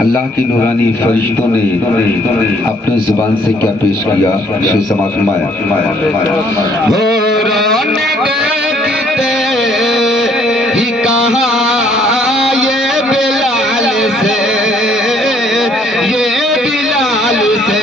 اللہ کی نورانی فرشتوں نے اپنے زبان سے کیا پیش کیا، شیخ سماعت فرمایا ہی کہا یہ بلال سے، یہ بلال سے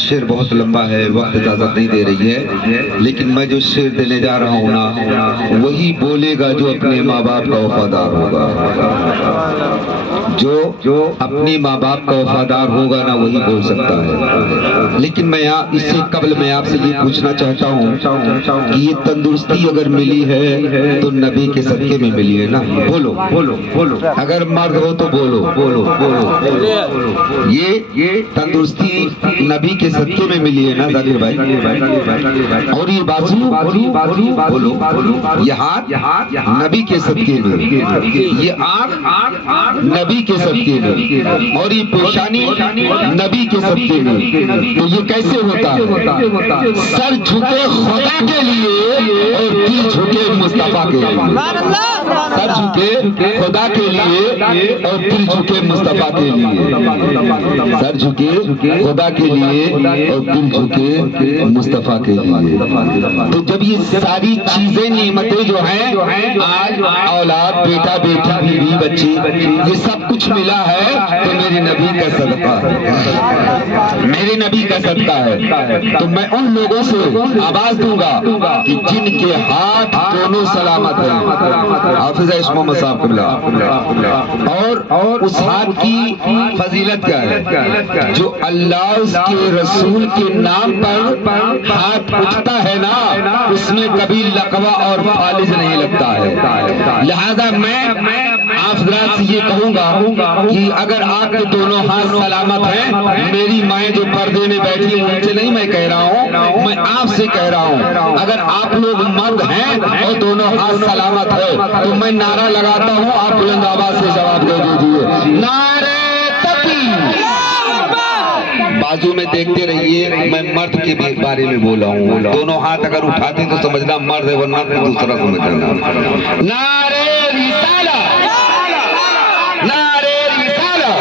شعر بہت لمبا ہے، وقت اجازت نہیں دے رہی ہے، لیکن میں جو شعر دینے جا رہا ہوں نا وہی بولے گا جو اپنے ماں باپ کا وفادار ہوگا، جو اپنے ماں باپ کا وفادار ہوگا نا وہی بول سکتا ہے۔ لیکن میں اس سے قبل میں آپ سے یہ پوچھنا چاہتا ہوں کہ یہ تندرستی اگر ملی ہے تو نبی کے صدقے میں ملی ہے نا؟ بولو بولو بولو، اگر مرد ہو تو بولو بولو بولو، یہ تندرستی نبی کے صدقے میں ملی ہے نا ذاکر بھائی؟ اور یہ بازو بولو، یہ ہاتھ نبی کے صدقے میں، یہ آنکھ نبی کے صدقے میں، اور یہ پیشانی نبی کے صدقے میں۔ تو یہ کیسے ہوتا ہے؟ سر جھکے خدا کے لیے اور دل جھکے مصطفیٰ کے لیے، سر جھکے خدا کے لیے اور دل جھکے مصطفیٰ کے لیے، سر جھکے خدا کے لیے اور دل جھکے مصطفیٰ کے لیے۔ تو جب یہ ساری چیزیں نعمتیں جو ہیں آج اولاد، بیٹا بیٹی، بیوی بچی، یہ سب کچھ ملا ہے تو میرے نبی کا صدقہ ہے، میرے نبی کا صدقہ ہے۔ تو میں ان لوگوں سے آواز دوں گا کہ جن کے ہاتھ دونوں سلامت ہیں، حافظ عشق محمد صاحب قبلہ، اور اس ہاتھ کی فضیلت کیا ہے؟ جو اللہ اس کے رسول کے نام پر ہاتھ اٹھتا ہے نا اس میں کبھی لقوہ اور فالج نہیں لگتا ہے۔ لہذا میں آپ حضرات سے یہ کہوں گا کہ اگر آپ کے دونوں ہاتھ سلامت ہیں، میری مائیں جو پردے میں بیٹھی ہیں ان سے نہیں میں کہہ رہا ہوں، میں آپ سے کہہ رہا ہوں، اگر آپ لوگ مرد ہیں اور دونوں ہاتھ سلامت ہے تو میں نعرہ لگاتا ہوں، آپ بلند آواز سے جواب دے دیجیے، نعرہ تکبیر۔ بازو میں دیکھتے رہیے، میں مرد کے بارے میں بولا ہوں، دونوں ہاتھ اگر اٹھاتے تو سمجھنا مرد ہے، ورنہ دوسرا سمجھنا۔ نعرہ رسالہ، نعرہ رسالہ،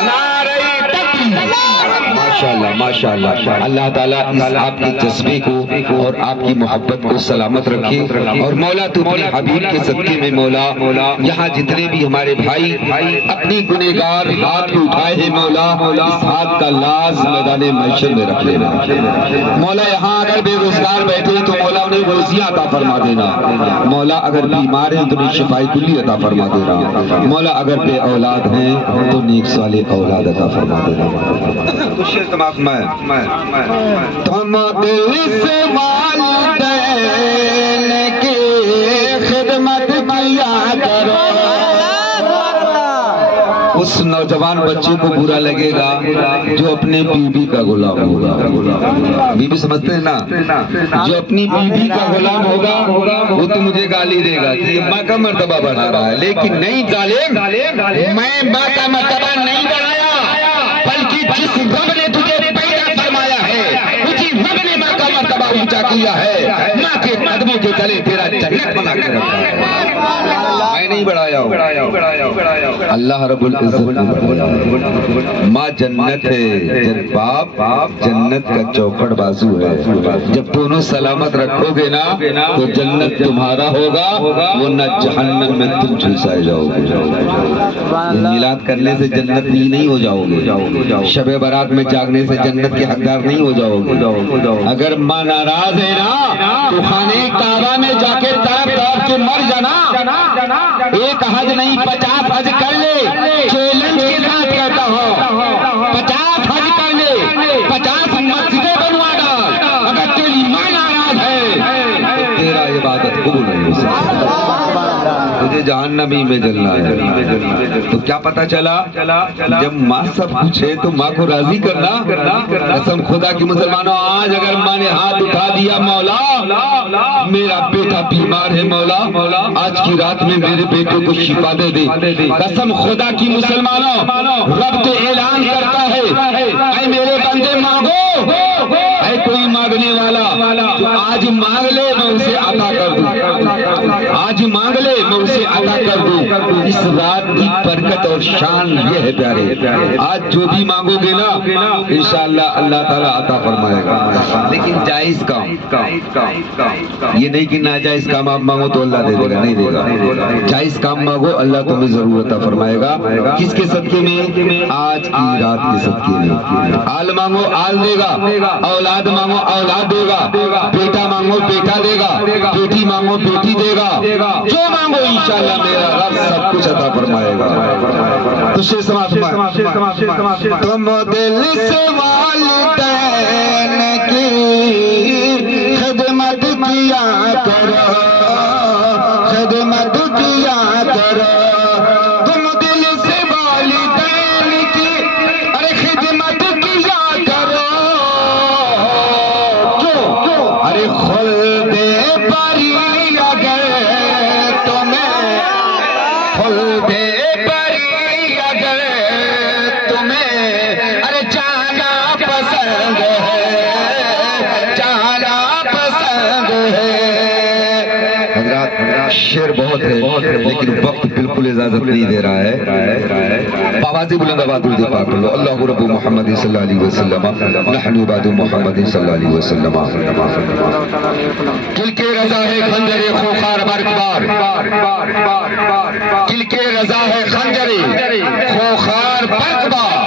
نعرہ تکبیر۔ ماشاءاللہ ماشاءاللہ، اللہ تعالیٰ اس آپ کے جذبے کو اور آپ کی محبت کو سلامت رکھے، اور مولا تو اپنے حبیب کے صدقے میں مولا یہاں جتنے بھی ہمارے بھائی اپنی گنہگار ہاتھ کو اٹھائے ہیں مولا، اس ہاتھ کا لاز میدان محشر میں رکھ لینا مولا۔ یہاں اگر بے روزگار بیٹھے تو مولا انہیں روزیاں عطا فرما دینا مولا، اگر بیمار ہیں تو انہیں شفاء کلی عطا فرما دینا مولا، اگر بے اولاد ہیں تو نیک صالح اولاد عطا فرما دینا۔ تو شیخ سماعت میں تم دل سے والدین کی خدمت کیا کرو۔ اس نوجوان بچے کو برا لگے گا جو اپنے بیوی کا غلام ہوگا، بیوی سمجھتے ہیں نا، جو اپنی بیوی کا غلام ہوگا وہ تو مجھے گالی دے گا کہ یہ ماں کا مرتبہ بڑھا رہا ہے، لیکن نہیں ظالم، میں ماں کا مرتبہ نہیں بڑھایا، بلکہ جس رب نے تجھے پیدا فرمایا ہے اسی رب نے ماں کا مرتبہ اونچا کیا ہے، ماں کے قدموں کے تلے تیرا جنت بنا کے رکھا ہے، میں نہیں بڑھایا ہوں، اللہ رب العزت نے بڑھایا۔ ماں جنت ہے، باپ جنت کا چوکھٹ بازو ہے، جب دونوں سلامت رکھو گے نا تو جنت تمہارا ہوگا، ورنہ جہنم میں تم جھلسائے جاؤ گے۔ میلاد کرنے سے جنت نہیں ہو جاؤ گے، شب برات میں جاگنے سے جنت کے حقدار نہیں ہو جاؤ گے۔ اگر ماں ناراض ہے نا تو خانے کعبہ میں جا کے تڑپ تڑپ کے مر جانا، ایک حج نہیں 50 حج کر لے، چیلنج کے ساتھ کہتا ہوں 50 حج کر لے، 50 مسجدیں بنوا ڈال، اگر تیری ماں ناراض ہے تو تیرا عبادت قبول نہیں ہو سکتی، تجھے جہنمی میں جلنا ہے۔ تو کیا پتا چلا، جب ماں سب کچھ ہے تو ماں کو راضی کرنا۔ قسم خدا کی مسلمانوں، آج اگر ماں نے ہاتھ اٹھا دیا، مولا میرا بیٹا بیمار ہے، مولا آج کی رات میں میرے بیٹے کو شفا دے دے، قسم خدا کی مسلمانوں رب تو اعلان کرتا ہے، اے میرے بندے مانگو، اے کوئی مانگنے والا تو آج مانگ لے میں اسے عطا کر دوں، آج مانگ لے میں اسے عطا کر دوں۔ اس رات کی برکت اور شان یہ ہے پیارے، آج جو بھی مانگو گے نا انشاءاللہ اللہ تعالیٰ عطا فرمائے گا، لیکن جائز کام، یہ نہیں کہ ناجائز کام آپ مانگو تو اللہ دے دے گا، نہیں دے گا، جائز کام مانگو اللہ تمہیں ضرور عطا فرمائے گا۔ کس کے صدقے میں؟ آج کی رات کے صدقے میں۔ آل مانگو آل دے گا، اولاد مانگو اولاد دے گا، بیٹا مانگو بیٹا دے گا، بیٹی مانگو بیٹی دے گا، جو مانگو انشاءاللہ میرا رب سب کچھ عطا فرمائے گا۔ تو شیر سماعت فرمائے، تم دل سے والدین کی خدمت کیا کرو، خدمت کیا کرو، تم دل سے والدین کی ارے خدمت کیا کرو، ارے خلد بری اگر تمہیں، خلد بری اگر تمہیں ارے جانا پسند ہے، جانا پسند ہے۔ حضرات شعر بہت ہے لیکن وقت بالکل اجازت نہیں دے رہا ہے۔ آواز بلند آباد درود پاک پڑھو، اللہ رب محمد صلی اللہ علیہ وسلم، نحن عباد محمد صلی اللہ علیہ وسلم۔ کل کے رضا ہے خنجر خوخار برقبار، کل کے رضا ہے خنجر خوخار برقبار،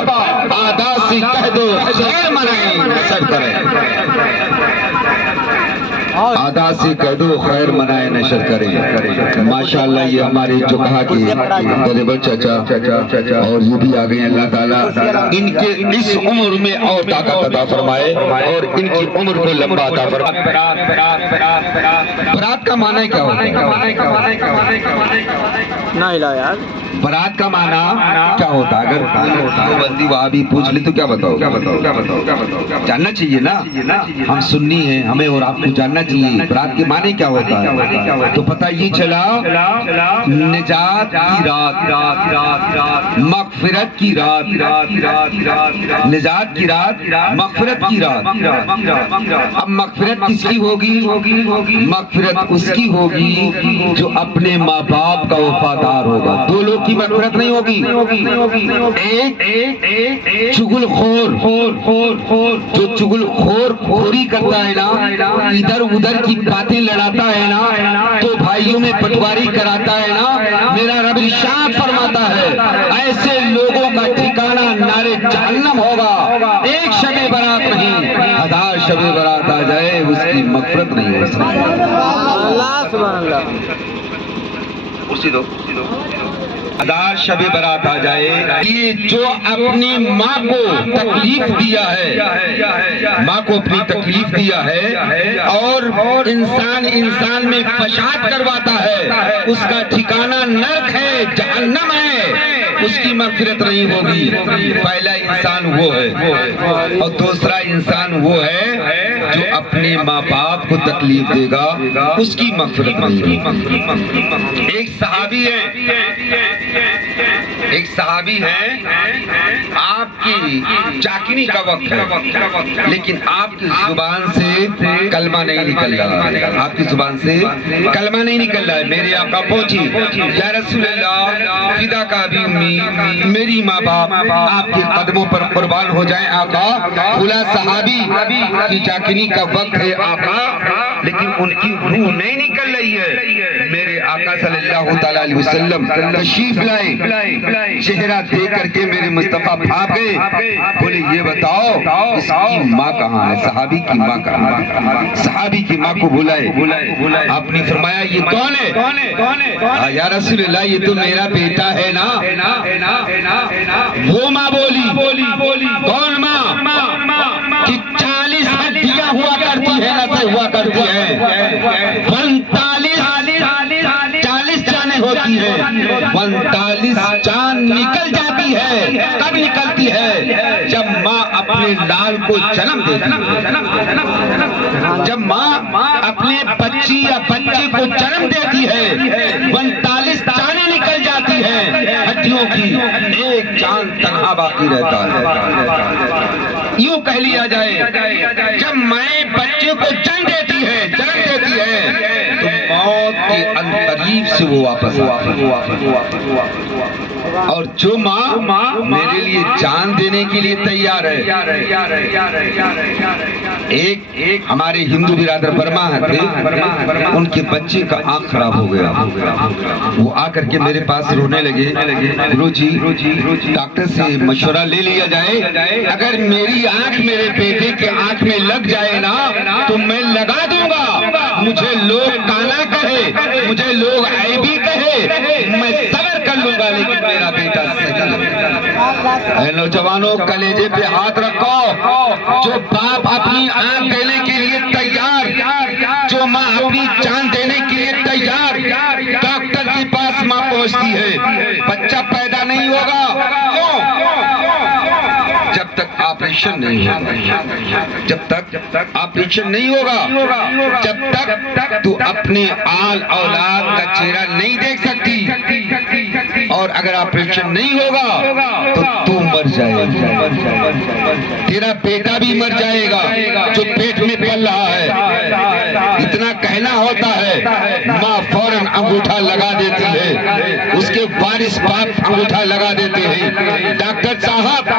آدا سے کہہ دو خیر منائیں نشر کریں، آدا سے کہہ دو خیر منائے نشر کریں۔ ماشاءاللہ یہ ہمارے جو کہا کہ دلیبر چچا اور یہ بھی آگئے، اللہ تعالیٰ ان کے اس عمر میں اور طاقت عطا فرمائے اور ان کی عمر کو لمبا عطا فرمائے۔ برات کا معنی کیا ہوتا ہے؟ برات کا معنی کیا ہوتا ہے؟ اگر بندی وہابی پوچھ لی تو کیا بتاؤ؟ جاننا چاہیے نا، ہم سنی ہیں، ہمیں اور آپ کو جاننا چاہیے برات کے معنی کیا ہوتا ہے۔ تو پتہ یہ چلا نجات کی رات، مغفرت کی رات، نجات کی رات، مغفرت کی رات۔ اب مغفرت کس کی ہوگی؟ مغفرت اس کی ہوگی جو اپنے ماں باپ کا وفادار ہوگا۔ دو لوگ کی مغفرت نہیں ہوگی، ایک چغل خور جو چغل خوری کرتا ہے نا، ادھر ادھر کی باتیں لڑاتا ہے نا، تو بھائیوں میں پٹواری کراتا ہے نا، میرا رب ارشاد فرماتا ہے ایسے لوگوں کا ٹھکانہ نارے جہنم ہوگا۔ ایک شب برات نہیں، 1000 شب برات آ جائے اس کی مغفرت نہیں ہو سکتی۔ اللہ سبحان اللہ، اسی دو 1000 شب برات آ جائے، یہ جو اپنی ماں کو تکلیف دیا ہے، ماں کو اپنی تکلیف دیا ہے اور انسان میں فساد کرواتا ہے، اس کا ٹھکانہ نرک ہے، جہنم ہے، اس کی مغفرت نہیں ہوگی۔ پہلا انسان وہ ہے اور دوسرا انسان وہ ہے جو اپنے ماں باپ کو تکلیف دے گا، اس کی مغفرت نہیں ہوگی۔ ایک صحابی ہے، آپ کی چاکنی کا وقت ہے لیکن آپ کی زبان سے کلمہ نہیں نکل رہا، آپ کی زبان سے کلمہ نہیں نکل رہا ہے۔ میرے آقا پہنچی، یا رسول اللہ فدا کا بھی امی، میری ماں باپ آپ کے قدموں پر قربان ہو جائیں آقا۔ فلاں صحابی کی چاکنی کا وقت ہے آقا، لیکن ان کی روح نہیں نکل رہی ہے۔ میرے آقا صلی اللہ تعالیٰ علیہ وسلم تشریف لائے، چہرہ دیکھ کر کے میرے مصطفیٰ بھاگ گئے، بولے یہ بتاؤ اس کی ماں کہاں ہے، صحابی کی ماں کہاں ہے؟ صحابی کی ماں کو بلائے، آپ نے فرمایا یہ کون ہے؟ یا رسول اللہ یہ تو میرا بیٹا ہے نا۔ وہ ماں بولی، کون ماں؟ کہ 40 ہڈیاں ہوا کرتی ہے، نسیں ہوا کرتی ہے، 40 جانیں ہوتی ہے، 39 جان نکل جاتی ہے۔ کب نکلتی ہے؟ جب ماں اپنے لال کو جنم دیتی ہے، جب ماں اپنے بچی یا بچے کو جنم دیتی ہے، 39 جانیں نکل جاتی ہے ہڈیوں کی، ایک جان تنہا باقی رہتا ہے۔ یوں کہہ لیا جائے جب مائیں بچے کو جنم دیتی ہے تو موت کے عنقریب سے وہ واپس آتی ہے، اور جو ماں میرے لیے جان دینے کے لیے تیار ہے۔ ایک ہمارے ہندو برادر برما تھے، ان کے بچے کا آنکھ خراب ہو گیا، وہ آ کر کے میرے پاس رونے لگے، گرو جی ڈاکٹر سے مشورہ لے لیا جائے، اگر میری آنکھ میرے بیٹے کے آنکھ میں لگ جائے نا تو میں لگا دوں گا، مجھے لوگ کانا کہے، مجھے لوگ عیبی کہے، میں صبر کر لوں گا، لیکن میرا بیٹا صحیح ہے۔ اے نوجوانوں کلیجے پہ ہاتھ رکھو، جو باپ اپنی آنکھ دینے کے لیے تیار، جو ماں اپنی جان دینے کے لیے تیار، ڈاکٹر کے پاس ماں پہنچتی ہے، بچہ پیدا نہیں ہوگا، کیوں؟ جب تک آپریشن نہیں ہوگا، جب تک آپریشن نہیں ہوگا، جب تک تو اپنے آل اولاد کا چہرہ نہیں دیکھ سکتی، اور اگر آپریشن نہیں ہوگا تو مر جائے گا، تیرا بیٹا بھی مر جائے گا جو پیٹ میں پل رہا ہے۔ اتنا کہنا ہوتا ہے، ماں فوراً انگوٹھا لگا دیتی ہے، اس کے وارث باپ انگوٹھا لگا دیتے ہیں، ڈاکٹر صاحب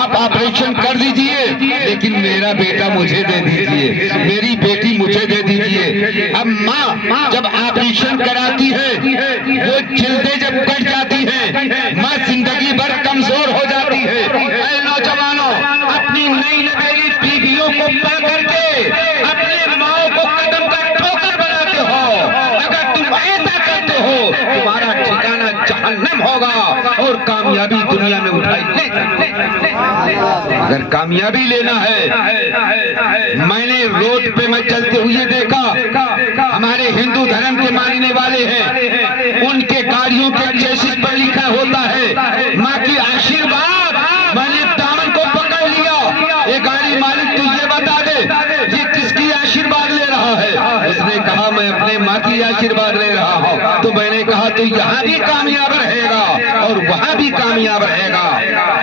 آپ آپریشن کر دیجئے لیکن میرا بیٹا مجھے دے دیجئے، میری بیٹی مجھے دے دیجئے۔ اب ماں جب آپریشن کراتی ہے، وہ جلدیں جب کٹ جاتی ہیں، ماں زندگی بھر کمزور ہو جاتی ہے۔ اے نوجوانوں اپنی نئی نویلی بیویوں کو پا کر کے اپنے ماں کو قدم کا ٹھوکر بناتے ہو، اگر تم ایسا کرتے ہو تمہارا ٹھکانہ جہنم ہوگا اور کامیابی دنیا میں اٹھائی لے جائے۔ اگر کامیابی لینا ہے، میں نے روڈ پہ میں چلتے ہوئے دیکھا، ہمارے ہندو دھرم کے ماننے والے ہیں، ان کے گاڑیوں کے چیسس پر لکھا ہوتا ہے ماں کی آشیرواد۔ میں نے دامن کو پکڑ لیا، یہ گاڑی مالک تو یہ بتا دے یہ کس کی آشیرواد لے رہا ہے؟ اس نے کہا میں اپنے ماں کی آشیرواد لے رہا ہوں۔ تو میں نے کہا تو یہاں بھی کامیاب رہے گا اور وہاں بھی کامیاب رہے گا،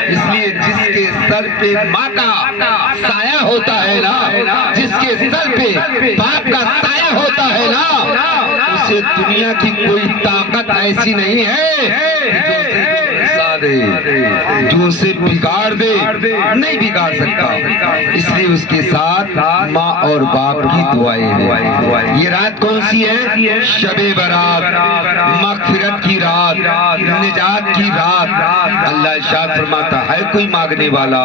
اس لیے جس کے سر پہ ماں کا سایہ ہوتا ہے نا، جس کے سر پہ باپ کا سایہ ہوتا ہے نا، اسے دنیا کی کوئی طاقت ایسی نہیں ہے جو اسے بگاڑ دے، نہیں بگاڑ سکتا۔ اس لیے اس کے ساتھ ماں اور باپ کی دعائیں ہیں۔ یہ رات کون سی ہے؟ شب برات، مغفرت کی رات، نجات کی رات۔ اللہ ارشاد فرماتا ہے کوئی مانگنے والا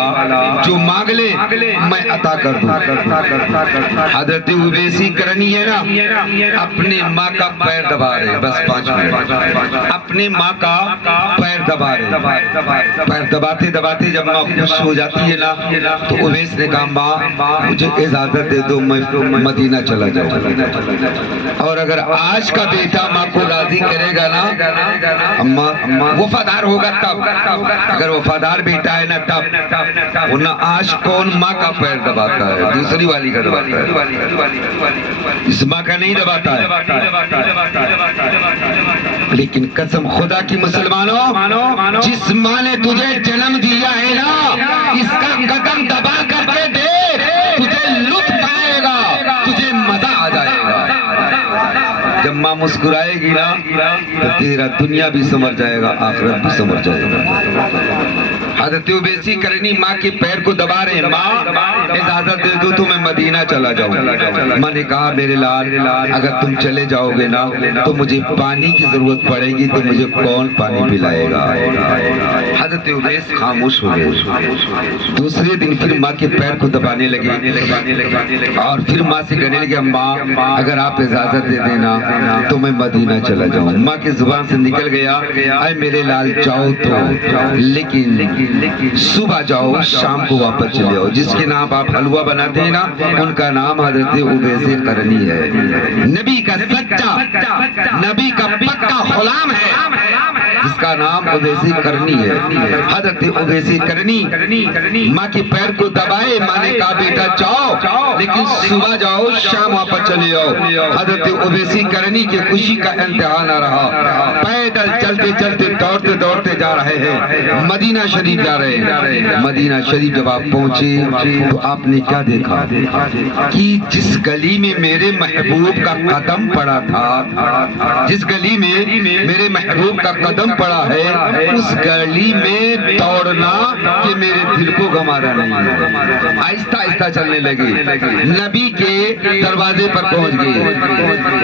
جو مانگ لے میں عطا کر دوں۔ حضرت اویسی کرنی ہے نا، اپنے ماں کا پیر دبا رہے، بس 5 منٹ اپنے ماں کا پیر دبا رہے، پیر دباتے دباتے جب ماں خوش ہو جاتی ہے نا تو اویس نے کہا ماں مجھے اجازت دے دو میں مدینہ چلا جاؤں۔ اور اگر آج کا بیٹا ماں کو راضی کرے گا نا، وفادار ہوگا تب، اگر وفادار بیٹا ہے نا تب، ورنہ آج کون ماں کا پیر دباتا ہے؟ دوسری والی کا دباتا ہے، اس ماں کا نہیں دباتا ہے۔ لیکن قسم خدا کی مسلمانوں، جس ماں نے تجھے جنم دیا ہے نا، اس کا قدم دبا کر کے دے، تجھے لطف آئے گا، تجھے مزہ آ جائے گا۔ جب ماں مسکرائے گی نا تو تیرا دنیا بھی سمجھ جائے گا، آخرت بھی سمجھ جائے گا۔ حضرت اویسی کرنی ماں کے پیر کو دبا رہے ہیں، ماں اجازت دے دو تو میں مدینہ چلا جاؤں۔ ماں نے کہا میرے لال اگر تم چلے جاؤ گے نا تو مجھے پانی کی ضرورت پڑے گی، تو مجھے کون پانی پلائے گا؟ حضرت اویس خاموش ہو گئے۔ دوسرے دن پھر ماں کے پیر کو دبانے لگے اور پھر ماں سے کہنے لگے ماں اگر آپ اجازت دے دینا تو میں مدینہ چلا جاؤں۔ ماں کی زبان سے نکل گیا اے میرے لال جاؤ تو، لیکن صبح جاؤ شام کو واپس چلے آؤ۔ جس کے نام آپ حلوہ بناتے ہیں نا ان کا نام حضرت اویس قرنی ہے، نبی کا سچا، نبی کا پکا غلام ہے جس کا نام اویس قرنی ہے۔ حضرت اویس قرنی ماں کے پیر کو دبائے، ماں نے کہا بیٹا جاؤ لیکن صبح جاؤ شام واپس چلے آؤ۔ حضرت اویس قرنی کی خوشی کا انتہا نہ رہا، پیدل چلتے چلتے دوڑتے دوڑتے جا رہے ہیں، مدینہ شریف جا رہے ہیں۔ مدینہ شریف جب آپ پہنچے تو آپ نے کیا دیکھا کہ جس گلی میں میرے محبوب کا قدم پڑا تھا، جس گلی میں میرے محبوب کا قدم پڑا ہے اس گلی میں دوڑنا کہ میرے دل کو گمارا نہیں ہے۔ آہستہ آہستہ چلنے لگے، نبی کے دروازے پر پہنچ گئے،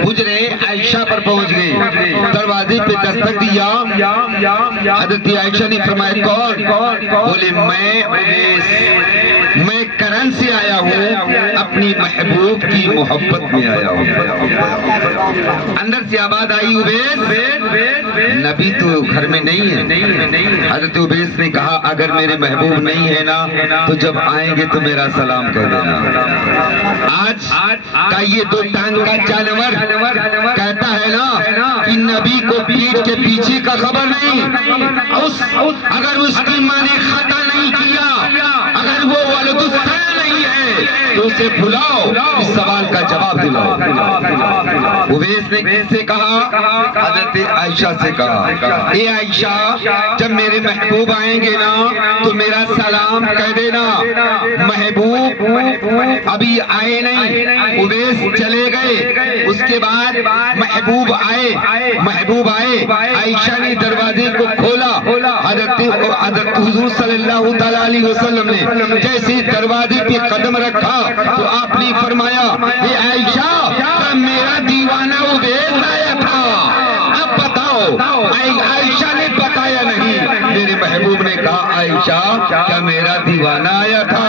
حجرے عائشہ پر پہنچ گئے، دروازے پہ دستک دیا۔ حضرت عائشہ نے فرمایا کون؟ بولے میں کرن سے آیا ہوں، اپنی محبوب کی محبت میں آیا ہوں۔ اندر سے آواز آئی اویس نبی تو گھر میں نہیں ہے۔ حضرت اویس نے کہا اگر میرے محبوب نہیں ہے نا تو جب آئیں گے تو میرا سلام کر دینا۔ آج کا یہ دو ٹانگ کا جانور کہتا ہے نا کہ نبی کو پیٹ کے پیچھے کا خبر نہیں، اگر اس کی ماں نے خطا نہیں کیا، اگر وہ ولد الصالح نہیں ہے تو اسے بلاؤ، اس سوال کا جواب دلاؤ۔ اویس نے کس سے کہا؟ حضرت عائشہ سے کہا اے عائشہ جب میرے محبوب آئیں گے نا تو میرا سلام کہہ دینا۔ محبوب ابھی آئے نہیں، اویس چلے گئے، اس کے بعد محبوب آئے، عائشہ نے دروازے کو کھولا، حضرت حضور صلی اللہ علیہ وسلم نے جیسے دروازے پہ قدم رکھا تو آپ نے فرمایا اے عائشہ میرا دیوانہ اویس آیا تھا، اب بتاؤ۔ عائشہ نے بتایا نہیں، میرے محبوب نے کہا عائشہ کیا میرا دیوانہ آیا تھا؟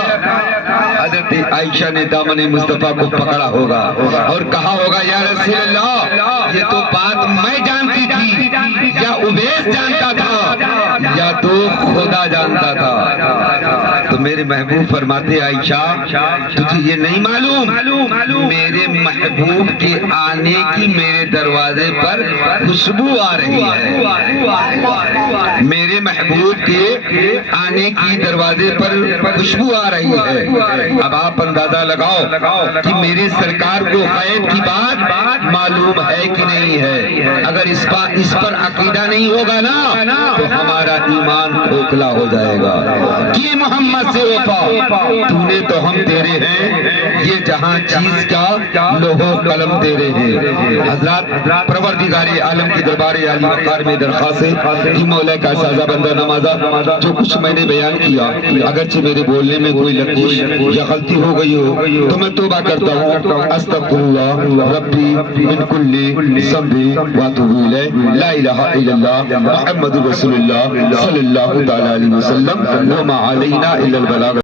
حضرت عائشہ نے دامن مصطفیٰ کو پکڑا ہوگا اور کہا ہوگا یا رسول اللہ یہ تو بات میں جانتی تھی، یا اویس جانتا تھا یا تو خدا جانتا تھا۔ تو میرے محبوب فرماتے عائشہ تجھے یہ نہیں معلوم میرے محبوب کے آنے کی میرے دروازے پر خوشبو آ رہی ہے، میرے محبوب کے آنے کی دروازے پر خوشبو آ رہی ہے۔ اب آپ اندازہ لگاؤ کہ میرے سرکار کو غیب کی بات معلوم ہے کہ نہیں ہے۔ اگر اس پر عقیدہ نہیں ہوگا نا تو ہمارا ایمان کھوکھلا ہو جائے گا۔ کہ محمد سے وفا تو نے تو ہم تیرے ہیں، یہ جہاں چیز کا لوح و قلم تیرے ہیں۔ حضرات پروردگار عالم کی دربار عالی وقار میں درخواست ہے کہ مولا کا سازہ بندہ نمازہ جو کچھ میں نے بیان کیا اگرچہ میرے بولنے میں کوئی لغزش یا غلطی ہو گئی ہو تو میں توبہ کرتا ہوں، استغفر اللہ ربی من کل ذنب واتوب الیہ، لا الہ الا اللہ محمد رسول اللہ صلی اللہ تعالی علیہ وسلم، وما علینا الا البلاغ۔